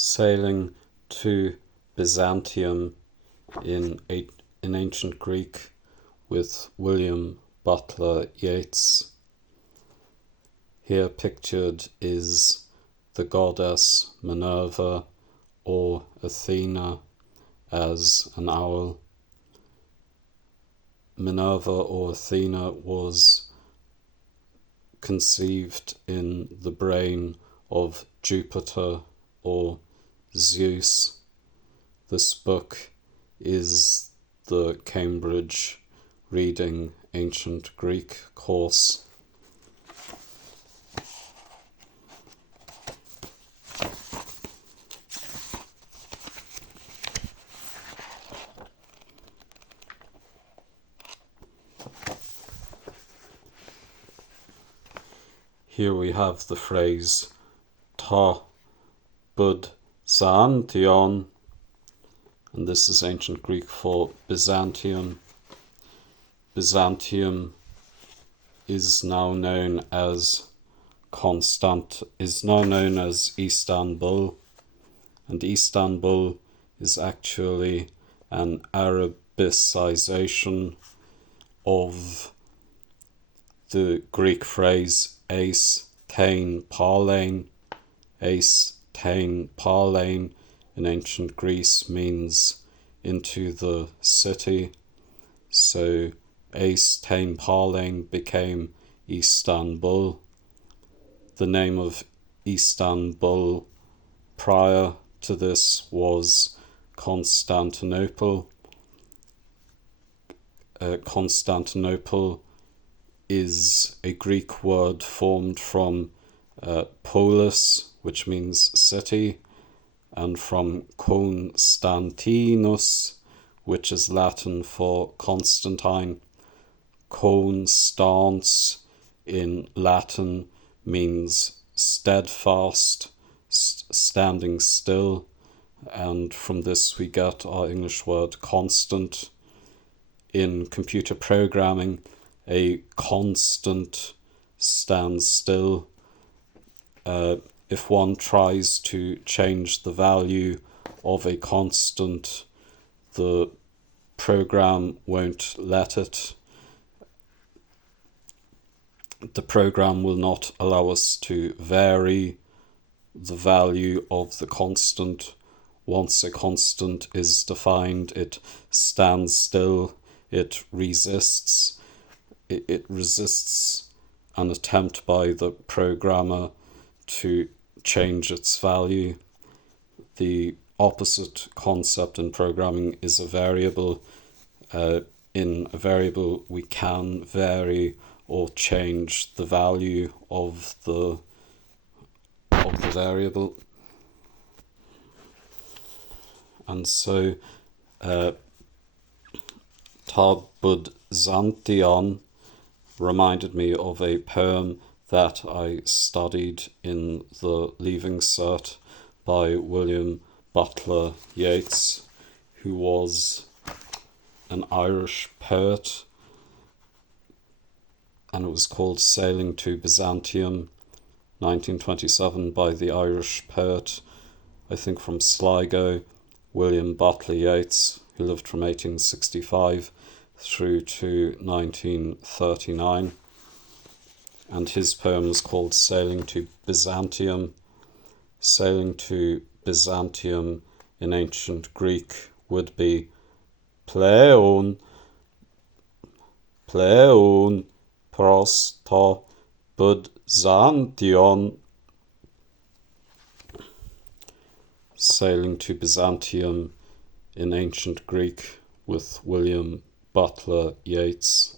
Sailing to Byzantium in ancient Greek with William Butler Yeats. Here pictured is the goddess Minerva or Athena as an owl. Minerva or Athena was conceived in the brain of Jupiter or Zeus. This book is the Cambridge Reading Ancient Greek course. Here we have the phrase ta Byzantion, and this is ancient Greek for Byzantium. Byzantium is now known as Istanbul, and Istanbul is actually an Arabicization of the Greek phrase eis tein parlain. Eis tein parlain in ancient Greece means into the city. So eis tein parlain became Istanbul. The name of Istanbul prior to this was Constantinople. Constantinople is a Greek word formed from polis, which means city, and from Constantinus, which is Latin for Constantine. Cōnstāns in Latin means steadfast, standing still, and from this we get our English word constant. In computer programming, a constant stands still. If one tries to change the value of a constant, the program won't let it. The program will not allow us to vary the value of the constant. Once a constant is defined, it stands still, it resists. It resists an attempt by the programmer to change its value. The opposite concept in programming is a variable. In a variable, we can vary or change the value of the variable. And so, ta Byzantion reminded me of a poem that I studied in the Leaving Cert by William Butler Yeats, who was an Irish poet, and it was called Sailing to Byzantium, 1927, by the Irish poet, I think from Sligo, William Butler Yeats, who lived from 1865 through to 1939, and his poem is called Sailing to Byzantium. Sailing to Byzantium in ancient Greek would be póli pros to Byzantion. Sailing to Byzantium in ancient Greek with William Butler Yeats.